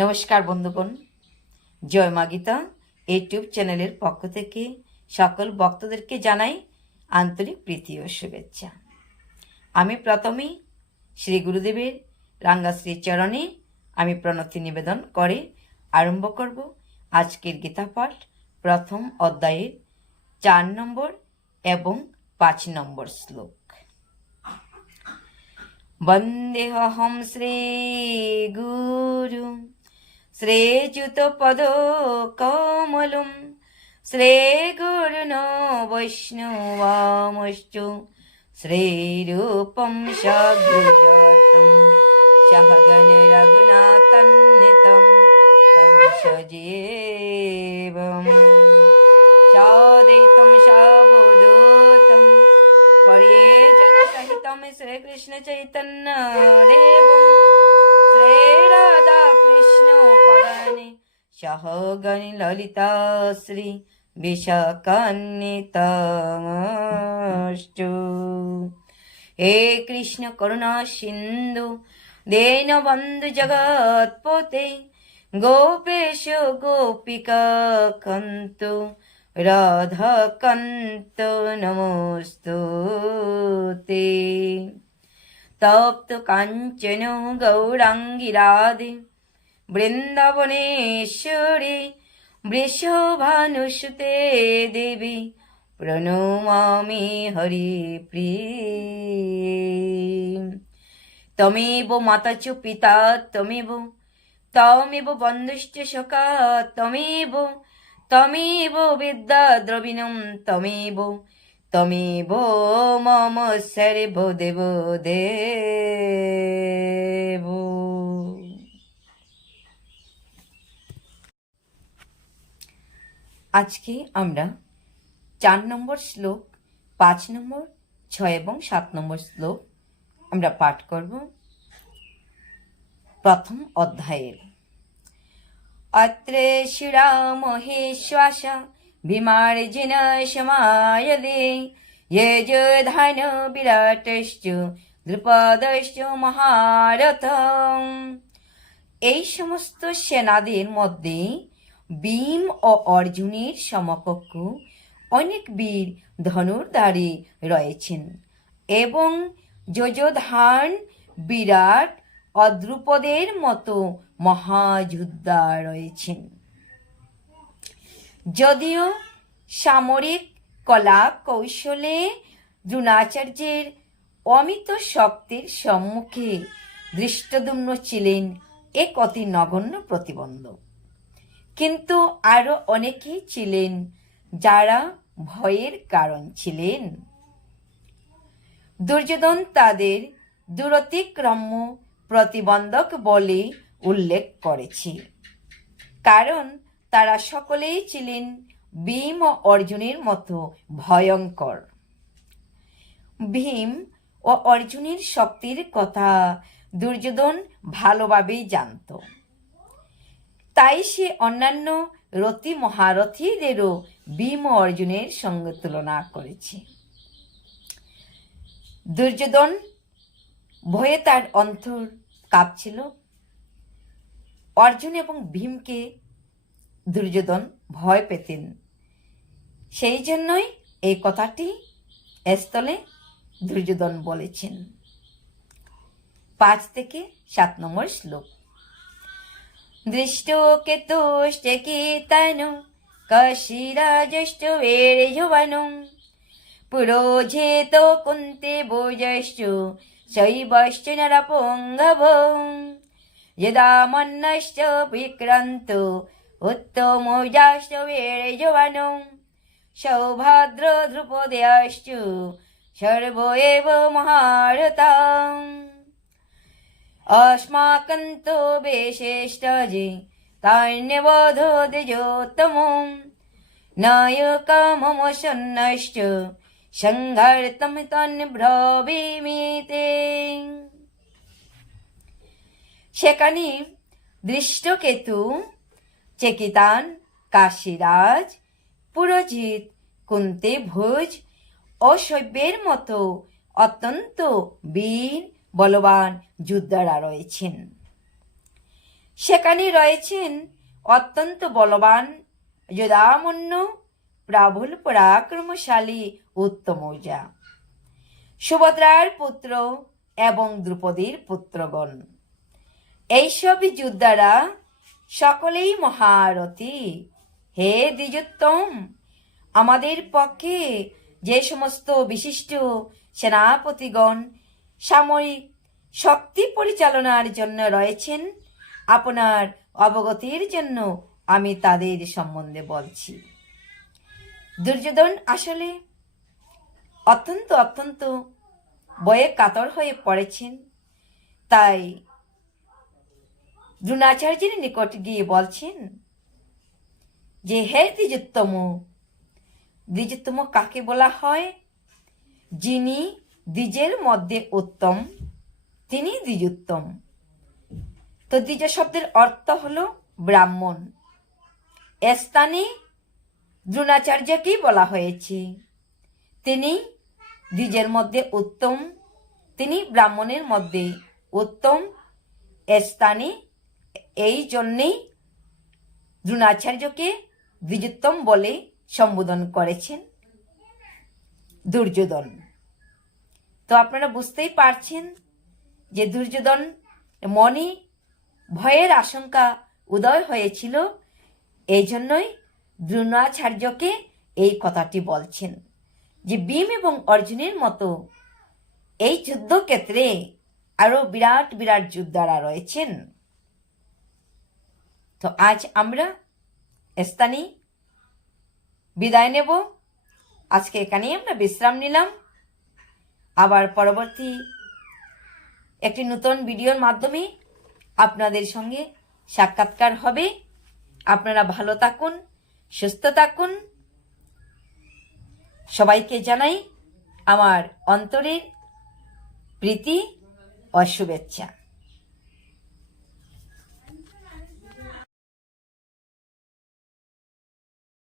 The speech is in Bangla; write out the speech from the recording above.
নমস্কার বন্ধুগণ। জয় মা গীতা ইউটিউব চ্যানেলের পক্ষ থেকে সকল ভক্তদেরকে জানাই আন্তরিক প্রীতি ও শুভেচ্ছা। আমি প্রথমেই শ্রী গুরুদেবের রাঙ্গাশ্রী চরণে আমি প্রণতি নিবেদন করে আরম্ভ করব আজকের গীতাপাঠ প্রথম অধ্যায়ের চার নম্বর এবং পাঁচ নম্বর শ্লোক। বন্দেহম শ্রী গুরু श्रीच्युतपदकमलं श्रीगुरुनो वैष्णवामश्च श्रीरूपं सगृजातं सहगणरघुनाथन्नितं तं सजीवम् सादैतं सावधूतं पर्येजनसहितं श्रीकृष्णचैतन्य देवं श्रीराधाकृष्णपराणि सहगणि ललिता श्री विशाखान्वितमस्तु हे कृष्ण करुणा सिन्धु दीनबन्धु जगत्पते गोपेश गोपिका कन्तु রাধাকান্ত নমস্তু তে তপ্ত কাঞ্চন গৌরাঙ্গী রাধে বৃন্দাবনেশ্বরী বৃষভানুসুতে দেবী, প্রণমামি হরি প্রিয়। তমেব মাতা পিতা, তমেব তমেব বন্ধুশ্চ সখা, তমেব তমেব বিদ্যা দ্রবিণম, তমেব তমেব মম সর্ব দেব দেব। আজকে আমরা চার নম্বর শ্লোক, পাঁচ নম্বর, ছয় এবং সাত নম্বর শ্লোক আমরা পাঠ করব। প্রথম অধ্যায়ের। অত্রে শ্রীরামহেশ্বাস ভীমার্জিন সমায়দে যজধান বিরাটশ্চ, দ্রুপদশ্চ মহারথ এই সমস্ত সেনাদের মধ্যে ভীম ও অর্জুনের সমকক্ষ অনেক বীর ধনুর্ধারী রয়েছেন এবং যযোধান বিরাট অদ্রুপদের মতো মহাযোদ্ধা রয়েছেন। যদিও সামরিক কলা কৌশলে দ্রোণাচার্যের অমিত শক্তির সম্মুখে দৃষ্টদুম্ন ছিলেন এক অতি নগণ্য প্রতিবন্ধক। কিন্তু আরও অনেকেই ছিলেন যারা ভয়ের কারণ ছিলেন। দুর্যোধন তাদের দূরতিক্রম্য প্রতিবন্ধক বলে উল্লেখ করেছি। কারণ তারা সকলেই ছিলেন ভীম ও অর্জুনের মতো ভয়ঙ্কর। ভীম ও অর্জুনের শক্তির কথা দুর্যোধন ভালোভাবেই জানত। তাই সে অন্যান্য রতি মহারথীদেরও ভীম অর্জুনের সঙ্গে তুলনা করেছে। দুর্যোধন ভয়ে তার অন্তর কাঁপছিল। অর্জুন এবং ভীমকে দুর্যোধন ভয় পেতেন। সেই জন্যই এই কথাটি স্থলে দুর্যোধন বলেছেন। পাঁচ থেকে সাত নম্বর শ্লোক। दृष्टोकेतुश्चकितनु कशिराजश्चवेर्यवनं पुरोजेतो कुन्ते भोजश्च शैवश्च नरपुङ्गवौ यदा मन्नश्च विक्रन्तो उत्तमोजाश्च वेर्यवनं सौभाद्रद्रुपदयश्च सर्व एव महारताम् अस्माकन्तो विशिष्टजे तान्यवधोदयोत्तमं नायकममसन्नश्च সংঘার্তম তন্ব্রবীমিতে সেখানে দৃষ্টকেতু চেকিতান কাশীরাজ পুরোজিৎ কুন্তে ভোজ ও শৈব্যের মতো অত্যন্ত বীর বলবান যোদ্ধারা রয়েছেন। সেখানে রয়েছেন অত্যন্ত বলবান যোদামন্য প্রাবল, পরাক্রমশালী উত্তমৌজা সুভদ্রার পুত্র এবং দ্রুপদীর পুত্রগণ। এইসব যোদ্ধারা সকলেই মহারথী। হে দ্বিজোত্তম, আমাদের পক্ষে যে সমস্ত বিশিষ্ট সেনাপতিগণ সামরিক শক্তি পরিচালনার জন্য রয়েছেন। আপনার অবগতির জন্য আমি তাদের সম্বন্ধে বলছি। দুর্যোধন আসলে অত্যন্ত অত্যন্ত বয়ে কাতর হয়ে পড়েছেন। তাই দ্রোণাচার্যের নিকট গিয়ে বলছেন যে, হে দ্বিজোত্তম দ্বিজোত্তম কাকে বলা হয়? যিনি দ্বিজের মধ্যে উত্তম, তিনি দ্বিজোত্তম। তো দ্বিজ শব্দের অর্থ হলো ব্রাহ্মণ। স্থানে দ্রোণাচার্যকেই বলা হয়েছে। তিনি দ্বিজের মধ্যে উত্তম, তিনি ব্রাহ্মণের মধ্যে উত্তম স্থানে এই জন্যেই দ্রোণাচার্যকে দ্বিজোত্তম বলে সম্বোধন করেছেন। দুর্যোধন। তো আপনারা বুঝতেই পারছেন যে দুর্যোধন মনে ভয়ের আশঙ্কা উদয় হয়েছিল। এই জন্যই দ্রোণাচার্যকে এই কথাটি বলছেন যে ভীম এবং অর্জুনের মতো এই যুদ্ধক্ষেত্রে আরও বিরাট বিরাট যোদ্ধারা রয়েছেন। তো আজ আমরা স্থানে বিদায় নেব। আজকে এখানেই আমরা বিশ্রাম নিলাম। আবার পরবর্তী একটি নতুন ভিডিওর মাধ্যমে আপনাদের সঙ্গে সাক্ষাৎকার হবে। আপনারা ভালো থাকুন, সুস্থ থাকুন। সবাইকে জানাই আমার অন্তরের প্রীতি ও শুভেচ্ছা।